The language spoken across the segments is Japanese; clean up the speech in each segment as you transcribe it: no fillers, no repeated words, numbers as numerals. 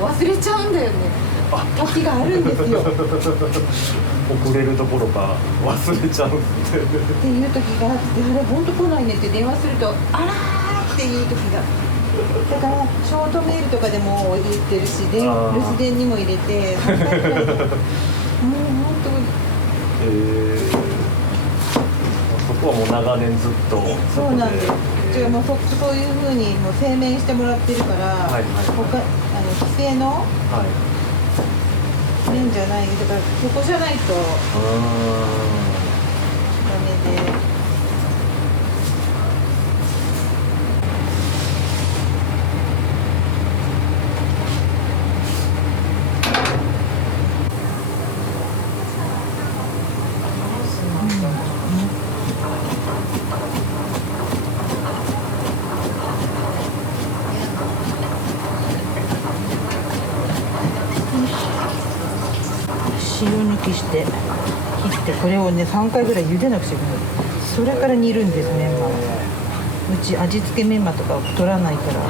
忘れちゃうんだよね。時があるんですよ。遅れるところか忘れちゃうっていう時があって、あれ本当来ないねって電話すると、あらーっていう時が。だからショートメールとかでも言ってるし、留守電にも入れて3回ぐらいもう本当に。そこはもう長年ずっとそうなんです。もうそういうふうにもう声明してもらってるから、規制の面じゃない、だからそこじゃないとダメで。塩抜きして切って、これをね3回ぐらい茹でなくちゃいけない。それから煮るんです、メンマは。うち味付けメンマとか取らないから。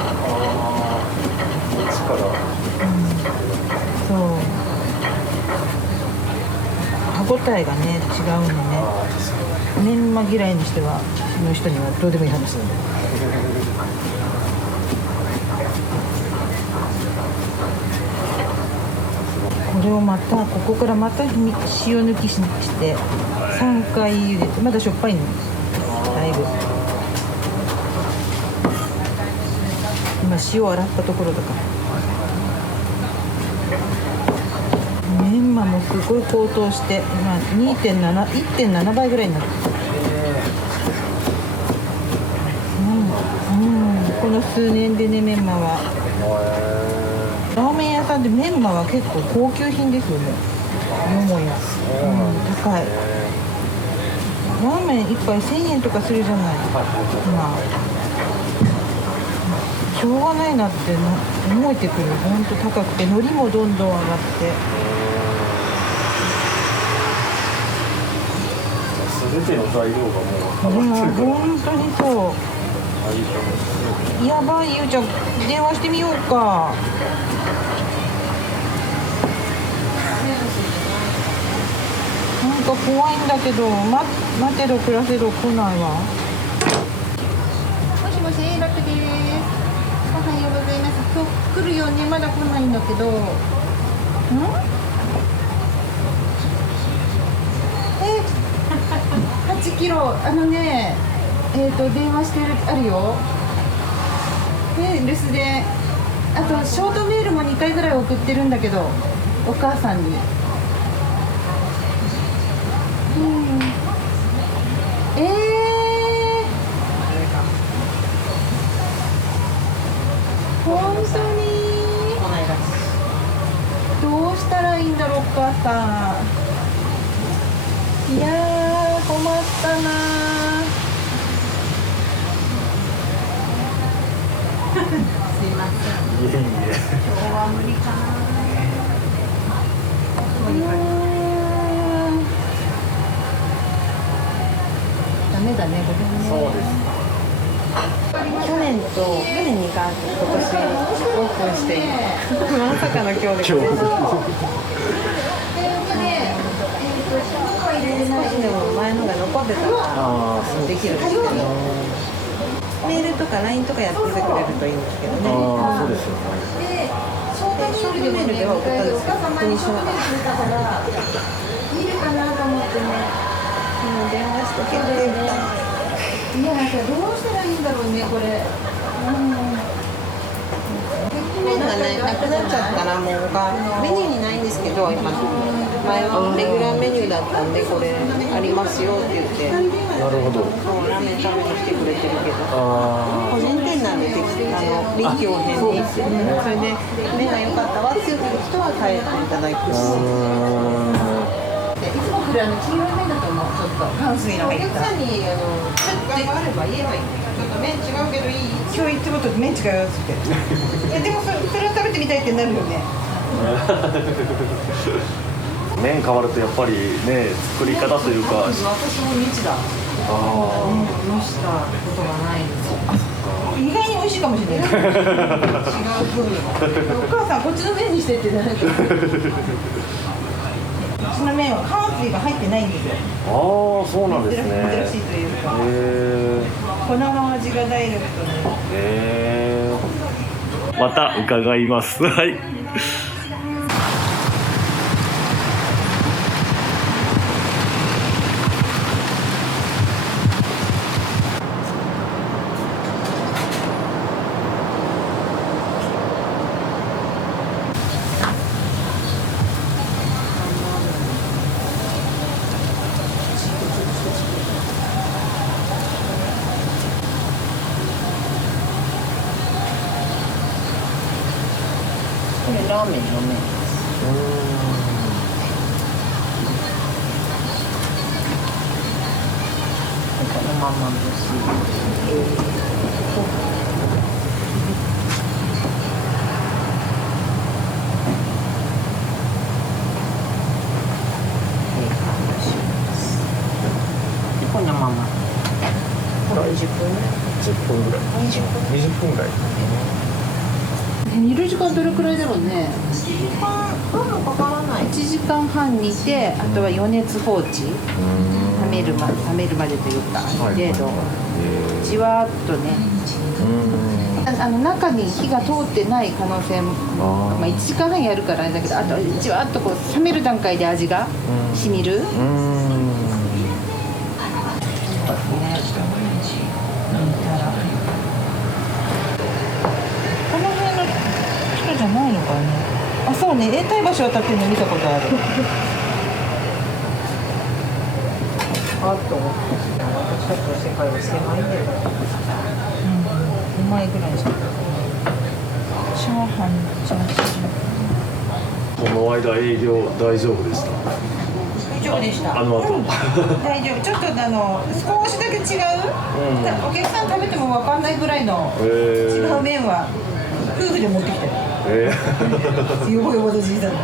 そう、歯ごたえがね違うんでね、メンマ嫌いにしてはの人にはどうでもいい話なんだよ。これをまたここからまた塩抜きして3回茹でて、まだしょっぱいのだいぶ。今塩洗ったところだから。メンマもすごい高騰して、今 1.7 倍ぐらいになってる。この数年でね、メンマはラーメン屋さんでメンマは結構高級品ですよね。よもや、高い。ラーメン1杯1000円とかするじゃない。まあしょうがないなって思えてくる。ほんと高くて、海苔もどんどん上がって。全ての材料がもういや本当にそう。やばい、ゆうちゃん電話してみようか。なんか怖いんだけど、待てど暮らせど来ないわ。もしもし、ラップです。おはようございます。今日来るよね、まだ来ないんだけど。8キロ、電話してる、あるよ。留守電。あとショートメールも2回ぐらい送ってるんだけど、お母さんに。本当にどうしたらいいんだろう、お母さん。いやー、困ったなすいません。今日は無理かな。ダメだね、ごめんね。そうです。去年2回今年オープンして、まさかの今日で。でも前のが残ってたらできるんですけど、メールとか LINE とかやっててくれるといいんですけどね。そうですよね。ショートメールでは送ったんですけど、確認しなかった。見るかなと思ってね、電話しとけばよかった。いや、なんかどうしたらいいんだろうね、これ。麺がね、なくなっちゃったらもうメニューにないんですけど、今前はレギュラーメニューだったんで、これありますよって言って。なるほど。そう、ラーメン食べに来てくれてるけど、個人店なんで臨機応変に、それで麺が良かったわっていう人は帰っていただくし。いつも来る黄色い麺だと思う。ちょっと淡水の入った。お客さんにちょっとあれば言えばいい。ちょっと麺違うけどいい？今日いつもと麺違うよって。でもそれを食べてみたいってなるよね。麺変わるとやっぱりね、作り方というか。私も未知だ。蒸したことがない。意外に美味しいかもしれない。違う風味。お母さんこっちの麺にしてってなんか。こっちの麺は乾水が入ってないんですよ。ああ、そうなんですね。珍しいというか。へ粉の味がダイレクトに。え。また伺います。はい。これラーメンの麺。このままです。このまま。これ10分10分ぐらい。20分。20分ぐらい。煮る時間どれくらいだろうね。1時間半もかからない。 1時間半煮て、あとは余熱放置、冷めるまでというか、ある程度じわーっとね、中に火が通ってない可能性も、まあ、1時間半やるからあれだけど、あとじわーっとこう冷める段階で味が染みる。この辺の人じゃないのかね。あ、そうね、永代橋渡ってるの見たことある。あと、ちょっと世界は狭いんだよ。うまいぐらいしか。チャーハン、チャーシュー。この間営業大丈夫でした。大丈夫でした。あの後。大丈夫。ちょっと少しだけ違う。お客さん食べてもわかんないぐらいの違う麺は夫婦で持ってきてる。よぼよぼとじいさんの。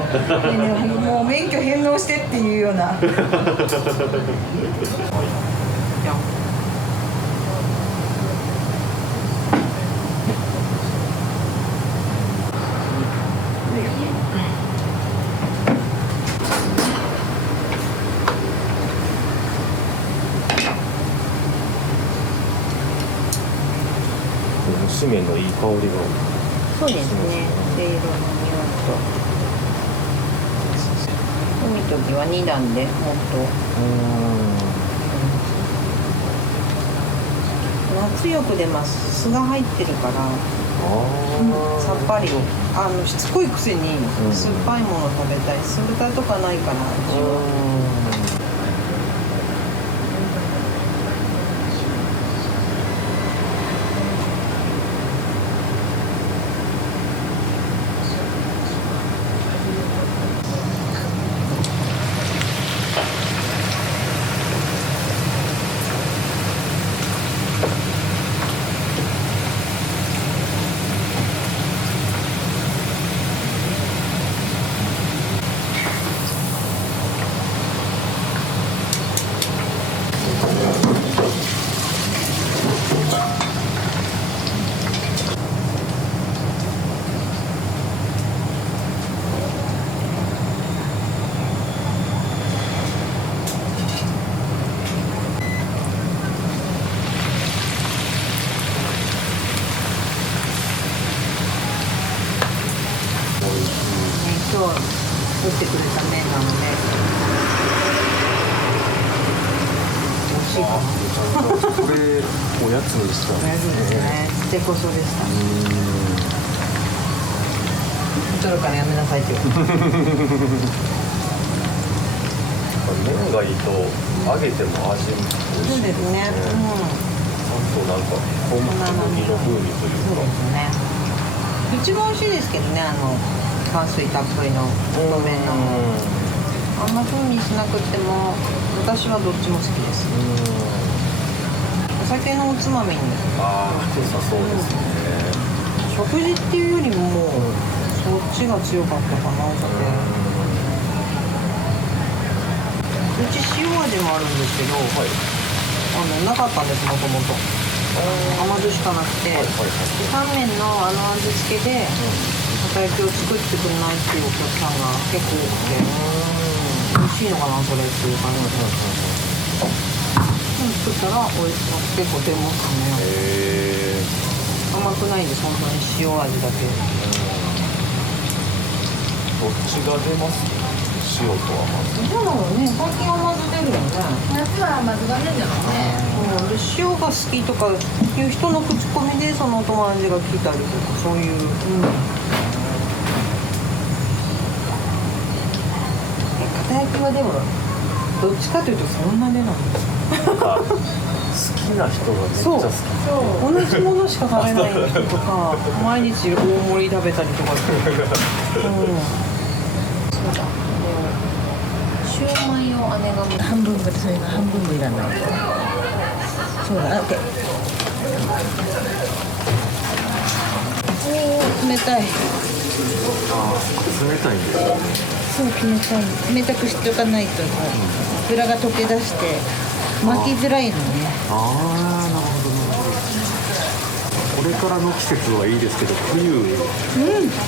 もう免許返納してっていうような。蒸し麺のいい香りが。そうですね。せいろの匂いと。海ときは2段で、本当。夏よく出ます。酢が入ってるから。さっぱり。しつこいくせに酸っぱいもの食べたい。酢豚とかないかな。味は。今日打ってくれた麺なので美味しいかな。これおやつにしたんおやつですね。でこそでした。取るからやめなさいって言われて。麺がいいと揚げても味も美味しい。そうですね。あとなんか小麦の風味というか。そうですね。一番美味しいですけどね、炭水たっぷりの太麺の。あんま風味しなくても私はどっちも好きです。お酒のおつまみに。ああ、良さそうですね。食事っていうよりももうそっちが強かったかな、お酒。うち塩味もあるんですけど、なかったんです、もともと。甘酢しかなくて、乾麺の味付けで、おたい焼きを作ってくれないっていうお客さんが結構多くて、美味しいのかなそれっていう感じで、作ったら美味しく結構出ますね。甘くないんです、本当に塩味だけ。どっちが出ます？塩と甘酢。そうなのね、最近甘酢出るよね。夏は甘酢が出るんだろうね。で塩が好きとかいう人の口コミでそのお友達が来たりとかそういう、片焼きはでもどっちかというとそんな出ない。好きな人がめっちゃ好き。そう同じものしか食べない人とか毎日大盛り食べたりとかして、そうだシューマイを姉が半分ぐらい、それが半分もいらない。そうだ、OK。冷たい。冷たいんですよね。そう冷たい。冷たくしておかないと油が溶け出して巻きづらいのね。なるほどなるほど。これからの季節はいいですけど冬、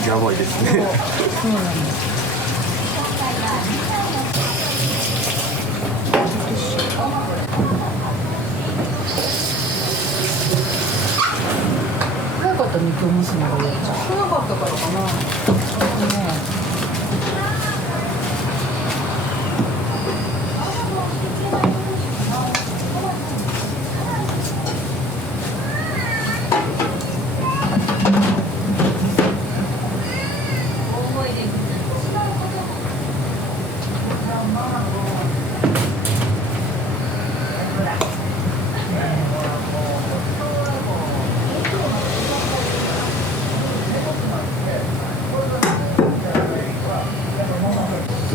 やばいですね。そうなんです。早かった肉を蒸すのがいい。少なかったからかな。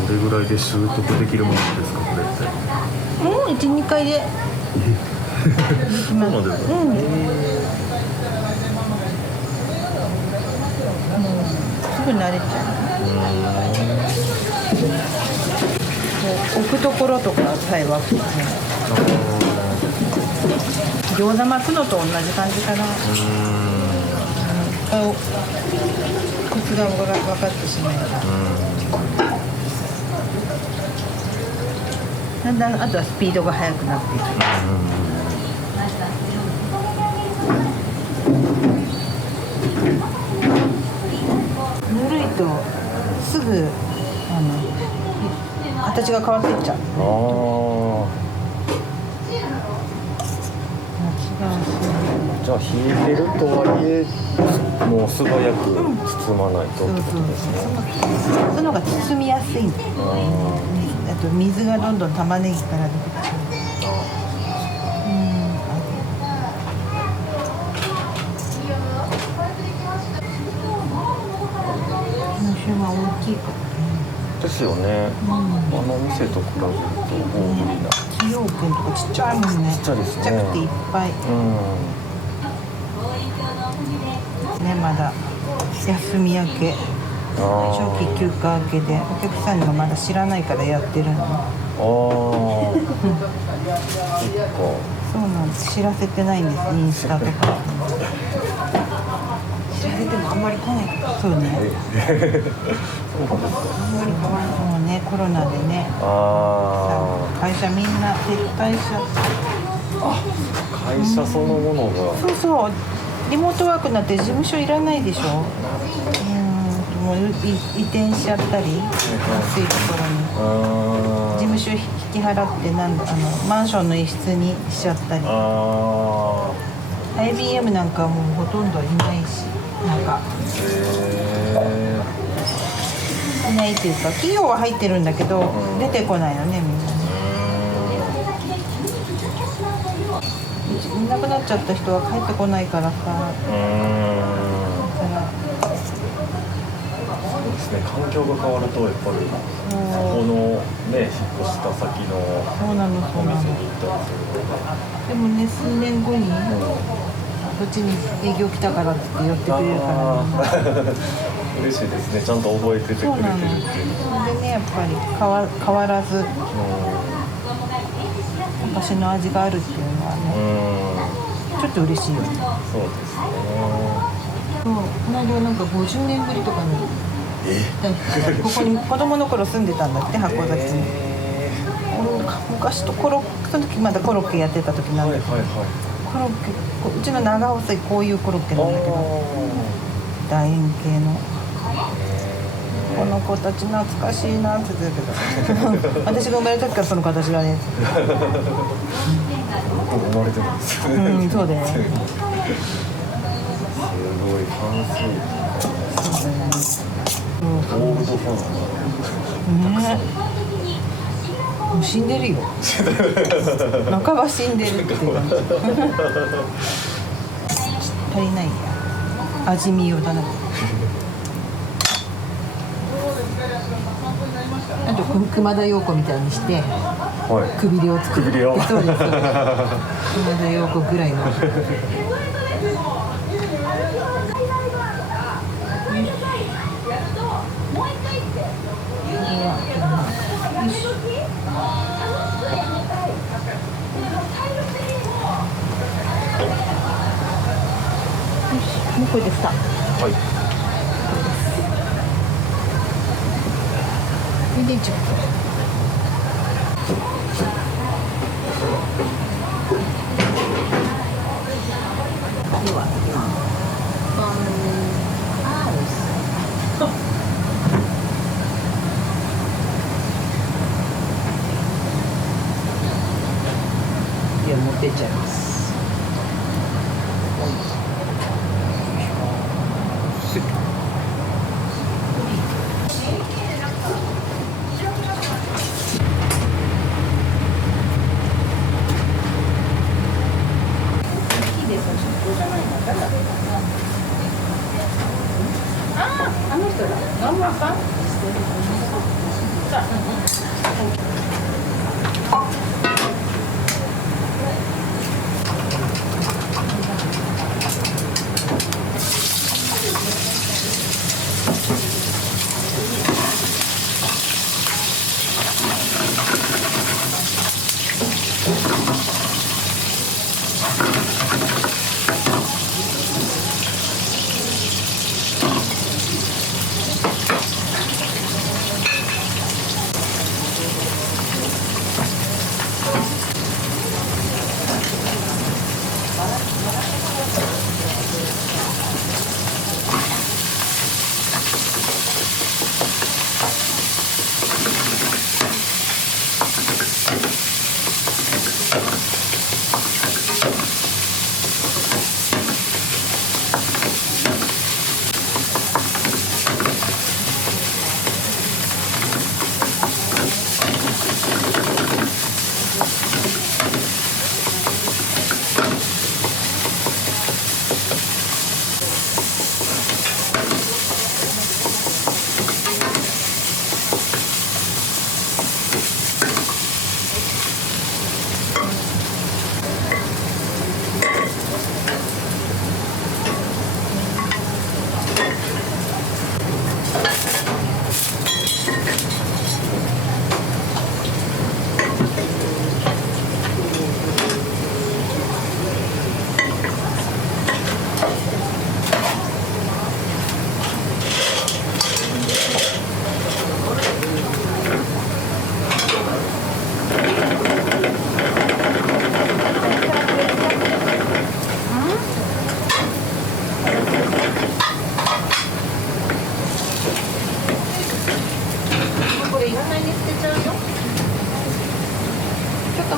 どれぐらいで習得できるものですか、これって。1、2回で。そうなんですか。すぐ慣れちゃう。置くところとかさえ分かってね。餃子巻くのと同じ感じかな。コツが分かってしまえば。だんだんあとはスピードが速くなっていく。ぬるいとすぐ形が変わっていっちゃう。じゃあ冷えてるとはいえもう素早く包まないとってことですね。その方が包みやすいんだよ。あと水がどんどん玉ねぎから出てきちゃう。シューマイ大きいからね。ですよね。あの店と比べると大ぶりな。崎陽軒とかちっちゃいもんね。ちっちゃいですね。ちっちゃくていっぱい。ね、まだ休み明け、長期休暇明けでお客さんがまだ知らないからやってるの。そうなんです。知らせてないんです。インスタとか。知らせてもあんまり来ないから。そうね。もうね、コロナでね。会社みんな撤退しちゃって。会社そのものが。そうそう。リモートワークになって事務所いらないでしょ。もう移転しちゃったり、安いところに事務所引き払ってマンションの一室にしちゃったり。IBM なんかはもうほとんどいないし、なんかいないっていうか企業は入ってるんだけど、出てこないよねみんなね。いなくなっちゃった人は帰ってこないからさ。そうですね、環境が変わるとやっぱりそこのね、引っ越した先のお店に行ったりするのが。でもね、数年後にこっちに営業来たからって寄ってくれるから、嬉しいですね、ちゃんと覚えててくれてるっていう。それでね、やっぱり変わらず昔の味があるっていうのはね、ちょっと嬉しいよね。そうですね。そうこの間なんか50年ぶりとかにここに子供の頃住んでたんだって箱崎に、昔とその時まだコロッケやってた時なんだけど、コロッケうちの長細いこういうコロッケなんだけど楕円形のこの子たち懐かしいなって言ってたけど私が生まれた時からその形だね生まれてるんですね。うんそうだよすごいファンスイオールドファンねもう死んでるよ半ば死んでるっていう足りないや味見用だなあと熊田曜子みたいにしてくびれを作る、そうです熊田曜子ぐらいのもうこれで蓋。はい。これで10分。では、いや持ってっちゃいます。あの人だ。ガンマさん。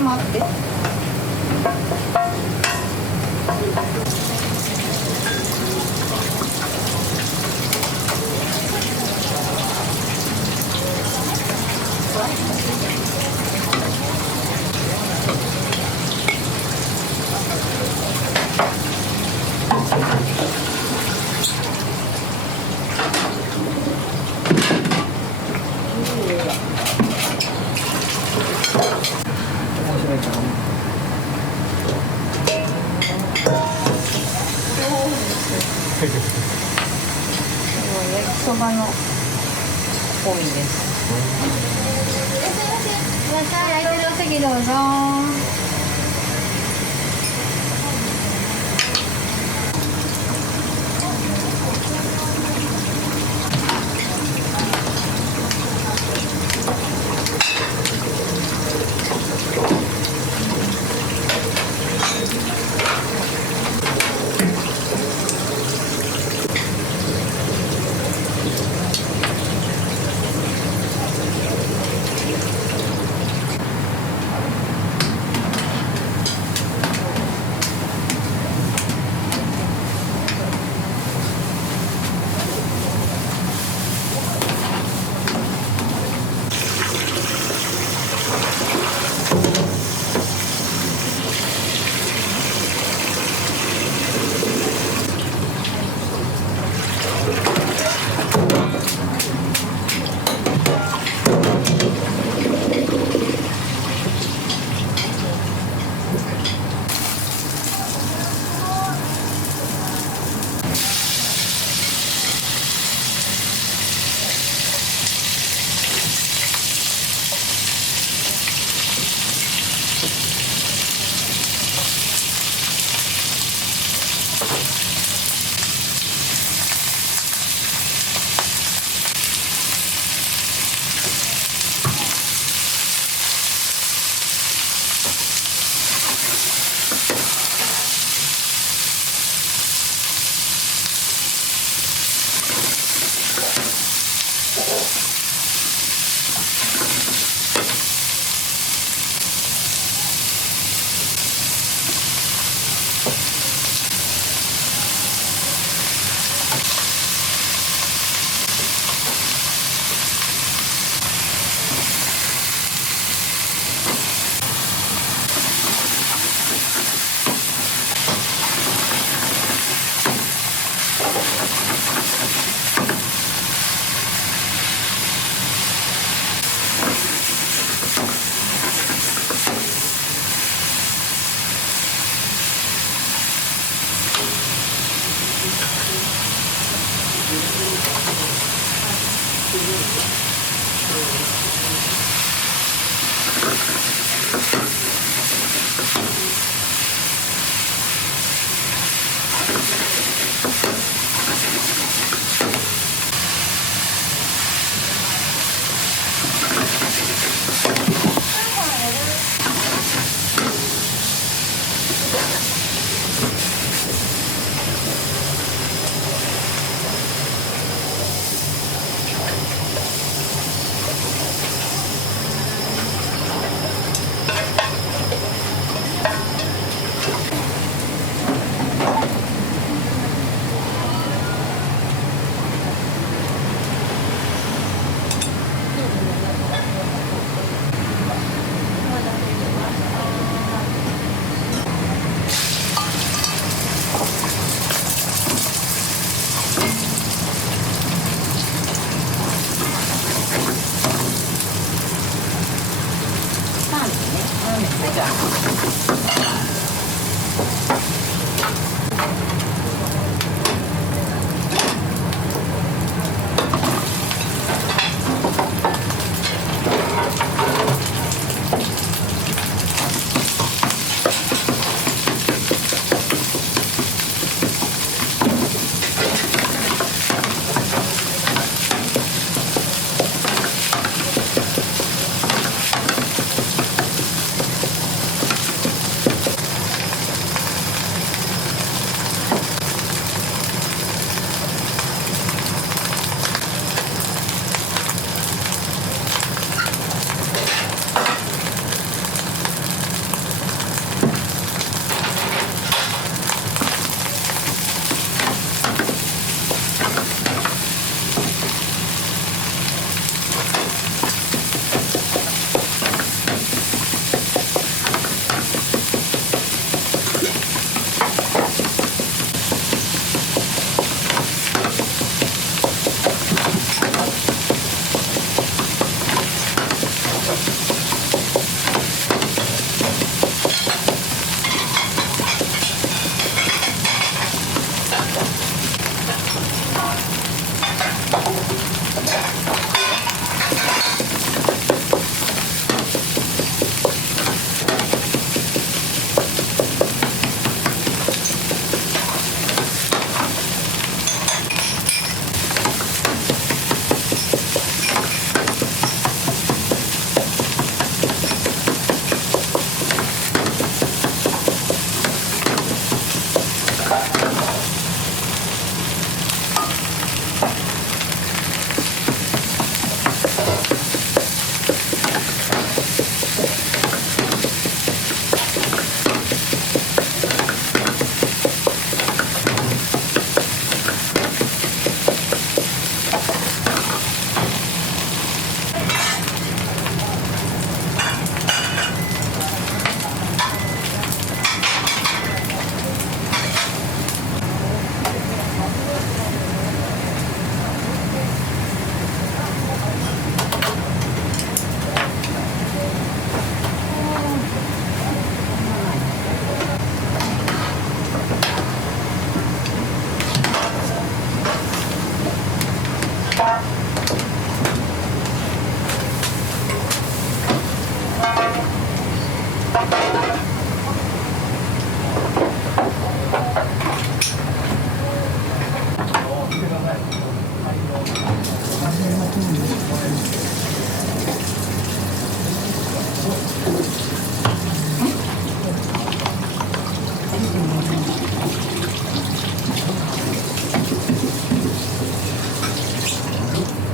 待って。焼きそばの多いです。いらっしゃい、空いてるお席どうぞ。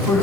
こ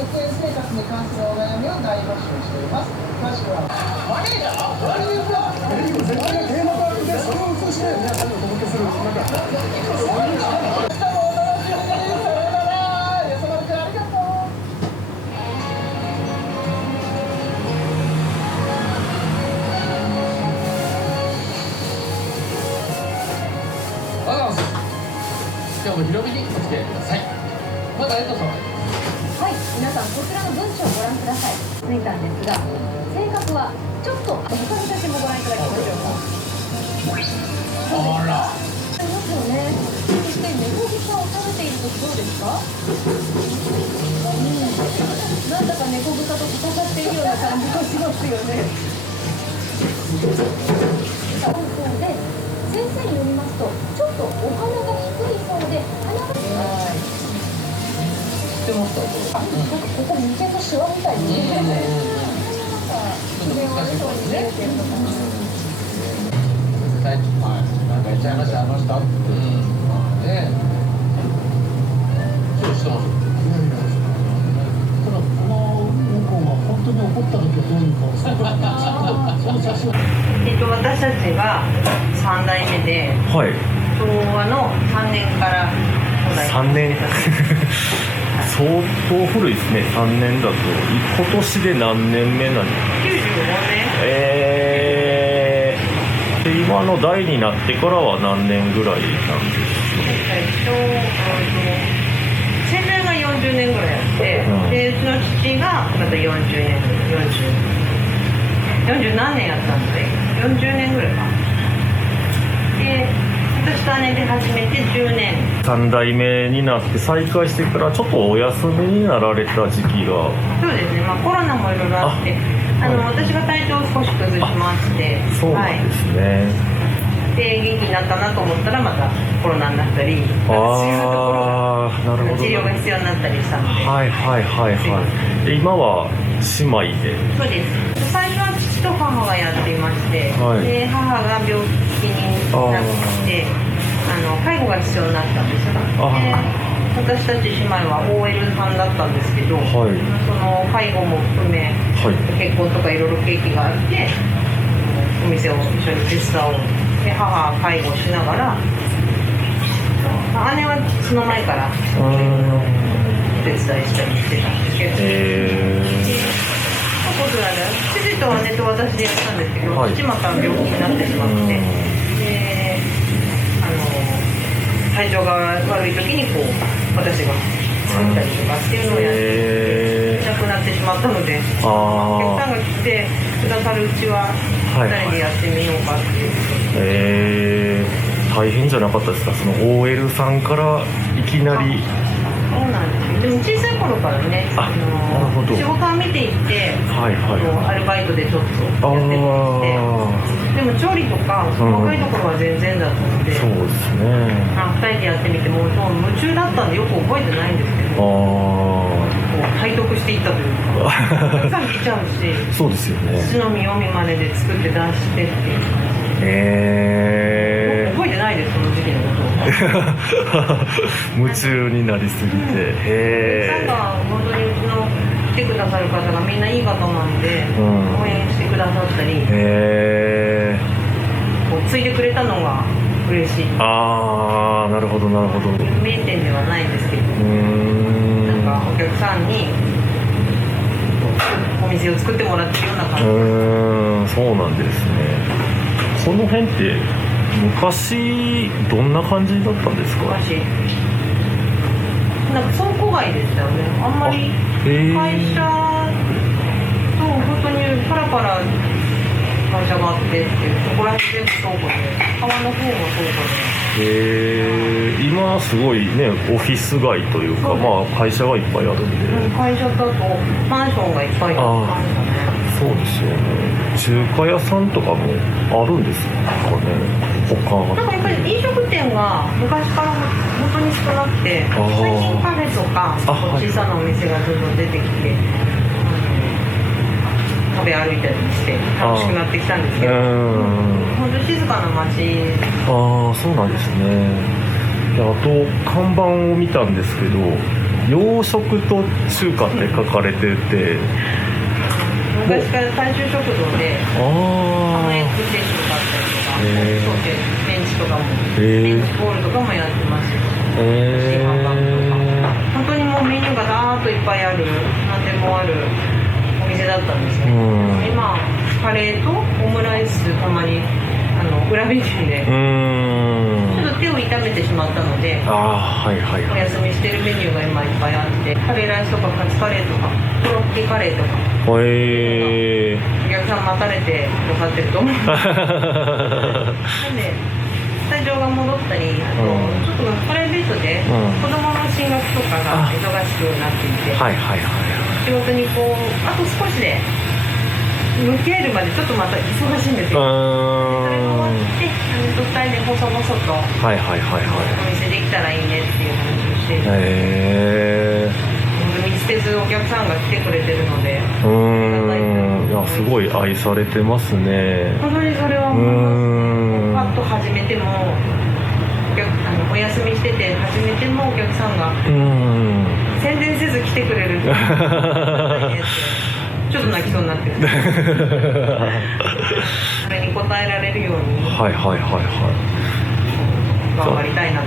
育園生活に関するお悩みを大募集しています。詳しくはマネージャーワールドプラス絶対テーマパークでそれを映して皆さんにお届けする中明日もお楽しみに。さようなら。やさまるくんありがとう。今日も広めにお付き合いください。まず有田さん。はい、皆さんこちらの文章をご覧ください。ついたんですが、性格はちょっと他の写真もご覧いただきましょう。あら。ありますよね。そして猫草を食べているとどうですか？なんだか猫草と戦っているような感じがしますよね。そうで、先生によりますと、ちょっとお鼻が低いそうで、鼻が知ってました。なんかここ眉間のシワみたいになんか自然悪そうに見えてるのかな。なんか言っちゃいました、あの人。ねえ。そうしてます。ただこの猫が本当に怒った時はどういう顔するかその写真私たちが3代目で、はい。昭和の3年から5代3年相当古いですね。3年だと今年で何年目なんですか？95年。で今の代になってからは何年ぐらいなんです先代が40年ぐらいやって、でうちの父がまた40年40何年やったんで40年ぐらいか。で私と姉で始めて10年。3代目になって再開してからちょっとお休みになられた時期が。そうですね、まあ、コロナもいろいろあって私が体調を少し崩しまして、そうなんですね、で元気になったなと思ったらまたコロナになったり、ああ、なるほど。治療が必要になったりしたので。はいはいはいはい。で今は姉妹で。そうです。最初は父と母がやっていまして、はい、で母が病気になって介護が必要になったんですが、で私たち姉妹は OL さんだったんですけど、はい、その介護も含め、はい、結婚とかいろいろ契機があってお店を一緒に手伝おう。で母は介護しながら、姉はその前からお手伝いしたりしてたんですけど、父と姉と私でやったんですけど、はい、父また病気になってしまって、で体調が悪い時にこう私が作ったりとかっていうのをやってなくなってしまったので、お客さんが来てくださるうちは2人でやってみようかっていう、大変じゃなかったですか、その OL さんからいきなり。そうなんですよ。でも小さい頃からね、仕事を見ていて、はいはい、アルバイトでちょっとやってまして、でも調理とか細かいところは全然だったので、そうですね、2人でやってみても夢中だったんでよく覚えてないんですけど、体得していったというか、たくさん来ちゃうし、そうですよね、父の見よう見まねで作って出してっていう感じ。覚えてないです、その時期のことを。夢中になりすぎて。なんか本当にうちの来てくださる方がみんないい方なんで、応援してくださったり、こうついてくれたのが嬉しい。ああ、なるほどなるほど。有名店ではないんですけど、なんかお客さんにお店を作ってもらってるような感じ。そうなんですね。この辺って昔どんな感じだったんですか？昔なんか倉庫街でしたよね。あんまり会社と本当にパラパラ会社があってっていう、そこら辺全部倉庫で、川の方が倉庫で。今すごいね、オフィス街というか、まあ会社がいっぱいあるんで。会社だとマンションがいっぱいある感じだね。そうですよね。中華屋さんとかもあるんですかね。他なんかやっぱり飲食店が昔から本当に少なくて、最近カフェとか小さなお店がどんどん出てきて、食べ歩いたりして楽しくなってきたんですけど、本当静かな街。そうなんですね。であと看板を見たんですけど洋食と中華って書かれてて、昔から大衆食堂でエッグ定食があったりとか、ソーセージメンチとかも、メンチボールとかもやってますよ。ハンバーグとか本当にもうメニューがダーッといっぱいある何でもあるお店だったんですね。今カレーとオムライスたまに裏メニューでちょっと手を痛めてしまったので、お休みしてるメニューが今いっぱいあって、カレーライスとかカツカレーとかコロッケカレーとか、お客さん待たれてくださってると思うんですなんでスタジオが戻ったり、あとちょっとプライベートで子供の進学とかが忙しくなっていて、仕事にこうあと少しで向き合えるまでちょっとまた忙しいんですよ。それが終わって2人で細々とお店できたらいいねっていう話をしていて、本当に捨てずお客さんが来てくれてるので、いやすごい愛されてますね。本当にそれは思います。パッと始めてもお休みしてて始めてもお客さんが宣伝せず来てくれるってちょっと泣きそうになってるそれに応えられるように頑張りたいなと。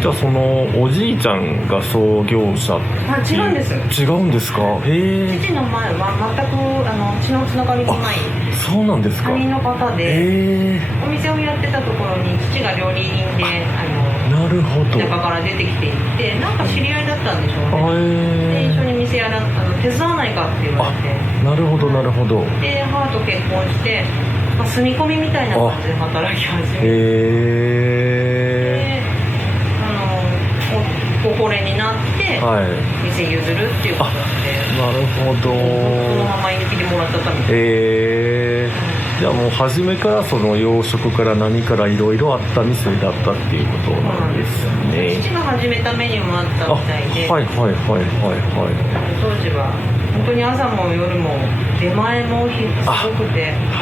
じゃあそのおじいちゃんが創業者違うんです。違うんですか。父の前は全く血のつながりもないそうなんですか。他人の方で、お店をやってたところに父が料理人でなるほど。田舎から出てきていってなんか知り合いだったんでしょうね。で一緒に店やら手伝わないかって言われて、なるほどなるほど。で母と結婚して、住み込みみたいな感じで働き始めて、ご高齢になって、店譲るっていうことで、なるほど。そのまま居抜きでもらっちゃったみたいじゃあもう初めからその洋食から何からいろいろあった店だったっていうことなんですね。父が始めたメニューもあったみたいで、当時は本当に朝も夜も出前もすごくて、ち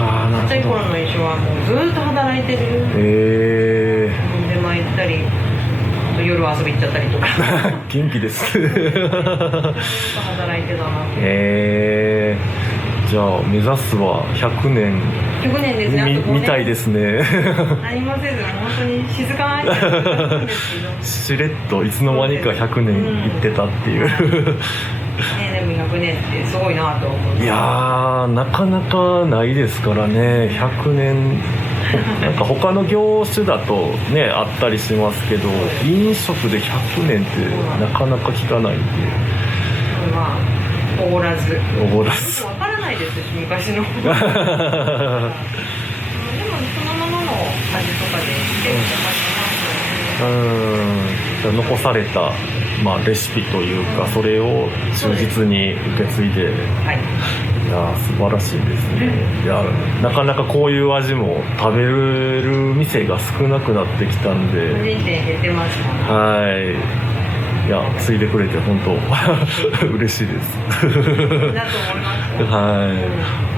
っちゃい頃の印象はもうずっと働いてる。出前行ったり夜遊び行っちゃったりとか元気ですずっと働いてたなじゃあ目指すは100年ですね。みたいですね何もせず本当に静かにしれっといつの間にか100年行ってたっていうでも100年ってすごいなと思う。いやーなかなかないですからね100年なんか他の業種だとねあったりしますけど飲食で100年ってなかなか聞かないんで、おごらずわからないですし昔のでもそのままの味とかでじゃあ残されたレシピというかそれを忠実に受け継いで、いや素晴らしいですね。いやなかなかこういう味も食べれる店が少なくなってきたんで、人生減ってますもんね。いや継いでくれて本当嬉しいですだと思います。